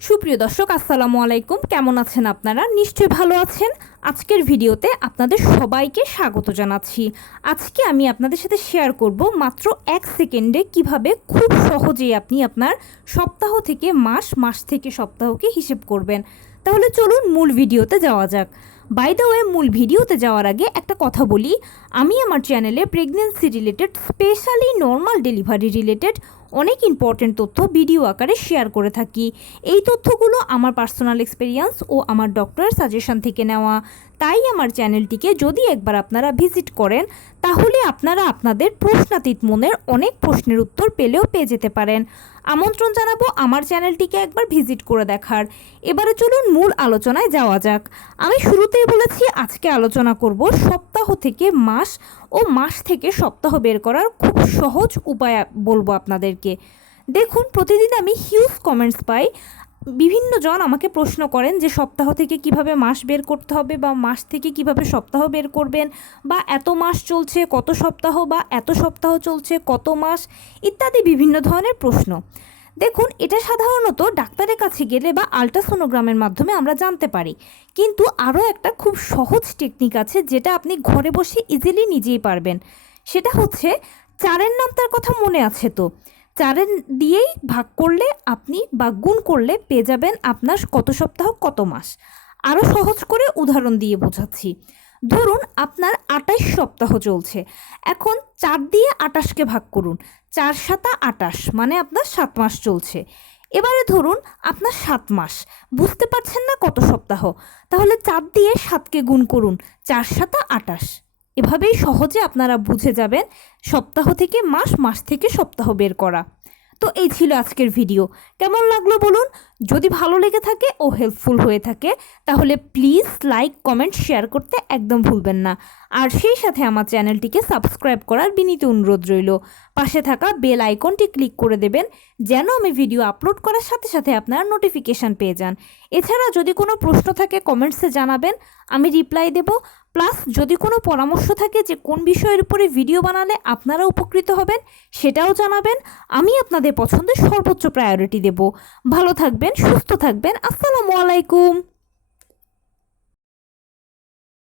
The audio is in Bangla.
সুপ্রিয় দর্শক, আসসালামু আলাইকুম। কেমন আছেন আপনারা? নিশ্চয়ই ভালো আছেন। আজকের ভিডিওতে আপনাদের সবাইকে স্বাগত জানাচ্ছি। আজকে আমি আপনাদের সাথে শেয়ার করব মাত্র 1 সেকেন্ডে কিভাবে খুব সহজেই আপনি আপনার সপ্তাহ থেকে মাস, মাস থেকে সপ্তাহকে হিসেব করবেন। তাহলে চলুন মূল ভিডিওতে যাওয়া যাক। বাই দ্য ওয়ে, মূল ভিডিওতে যাওয়ার আগে একটা কথা বলি, আমি আমার চ্যানেলে pregnancy related, specially normal delivery related অনেক ইম্পর্টেন্ট তথ্য ভিডিও আকারে শেয়ার করে থাকি। এই তথ্যগুলো আমার পার্সোনাল এক্সপেরিয়েন্স ও আমার ডক্টরের সাজেশন থেকে নেওয়া। তাই আমার চ্যানেলটিকে যদি একবার আপনারা ভিজিট করেন, তাহলে আপনারা আপনাদের প্রশ্নাতীত মনের অনেক প্রশ্নের উত্তর পেয়ে যেতে পারেন। আমন্ত্রণ জানাবো আমার চ্যানেলটিকে একবার ভিজিট করে দেখার। এবারে চলুন মূল আলোচনায় যাওয়া যাক। আমি শুরুতেই বলেছি আজকে আলোচনা করব সপ্তাহ থেকে মাস ও মাস থেকে সপ্তাহ বের করার খুব সহজ উপায় বলবো আপনাদেরকে। দেখুন, প্রতিদিন আমি হিউজ কমেন্টস পাই। বিভিন্ন জন আমাকে প্রশ্ন করেন যে সপ্তাহ থেকে কিভাবে মাস বের করতে হবে, বা মাস থেকে কিভাবে সপ্তাহ বের করবেন, বা এত মাস চলছে কত সপ্তাহ, বা এত সপ্তাহ চলছে কত মাস, ইত্যাদি বিভিন্ন ধরনের প্রশ্ন। দেখুন, এটা সাধারণত ডাক্তারের কাছে গেলে বা আল্ট্রাসোনোগ্রামের মাধ্যমে আমরা জানতে পারি, কিন্তু আরও একটা খুব সহজ টেকনিক আছে যেটা আপনি ঘরে বসে ইজিলি নিজেই পারবেন। সেটা হচ্ছে চারের নামতার কথা মনে আছে তো? চারের দিয়েই ভাগ করলে আপনি বা গুণ করলে পেয়ে যাবেন আপনার কত সপ্তাহ কত মাস। আরও সহজ করে উদাহরণ দিয়ে বোঝাচ্ছি। ধরুন আপনার 28 সপ্তাহ চলছে। এখন 4 দিয়ে 28কে ভাগ করুন। 4 সাতা 28, মানে আপনার 7 মাস চলছে। এবারে ধরুন আপনার 7 মাস। বুঝতে পারছেন না কত সপ্তাহ? তাহলে 4 দিয়ে 7কে গুণ করুন। 4 সাতা 28। এভাবেই সহজে আপনারা বুঝে যাবেন সপ্তাহ থেকে মাস, মাস থেকে সপ্তাহ বের করা। তো এই ছিল আজকের ভিডিও। কেমন লাগলো বলুন? যদি ভালো লেগে থাকে ও হেল্পফুল হয়ে থাকে, তাহলে প্লিজ লাইক, কমেন্ট, শেয়ার করতে একদম ভুলবেন না। আর সেই সাথে আমার চ্যানেলটিকে সাবস্ক্রাইব করার বিনীত অনুরোধ রইল। পাশে থাকা বেল আইকনটি ক্লিক করে দেবেন, যেন আমি ভিডিও আপলোড করার সাথে সাথে আপনারা নোটিফিকেশান পেয়ে যান। এছাড়া যদি কোনো প্রশ্ন থাকে কমেন্টসে জানাবেন, আমি রিপ্লাই দেব। প্লাস যদি কোনো পরামর্শ থাকে যে কোন বিষয়ের উপরে ভিডিও বানালে আপনারা উপকৃত হবেন, সেটাও জানাবেন। আমি আপনাদের পছন্দের সর্বোচ্চ প্রায়োরিটি দেব। ভালো থাকবেন, সুস্থ থাকবেন। আসসালামু আলাইকুম।